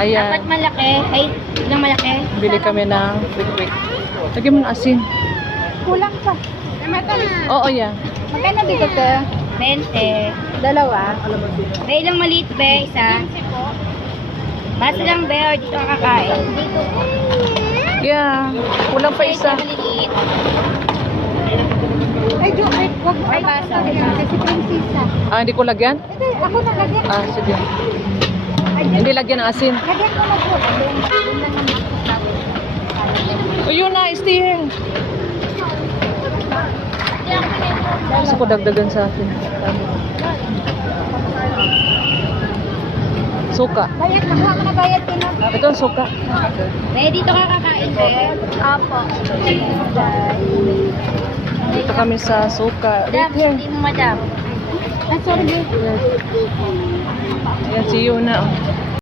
Ayan. Dapat malaki. Ay, ilang malaki? Bili kami ng quick. Lagyan mo ng asin. Kulang pa. Oo, yan. Magkano dito te? 20. Dalawa. Be, ilang maliit be? Isa. Basta lang be, or dito ang kakain. Dito. Yeah. Kulang pa isa. Maliliit. Ay, Jo, ay, wag mo. Ay, basa. Kasi prinsesa. Ah, hindi ko lagyan? Ito, ako naglagyan. Ah, sige. Hindi lagyan ng asin. Lagyan ko na po. O yun na, steer. Gusto ko dagdagan sa akin. Suka. Bayad, nakuha ko na bayad din. Ito ang suka. Be, dito ka kakain be? Apo. Dito kami sa suka. Madam, Right here. hindi mo madam. Ah, sorry. Ayan, see you na.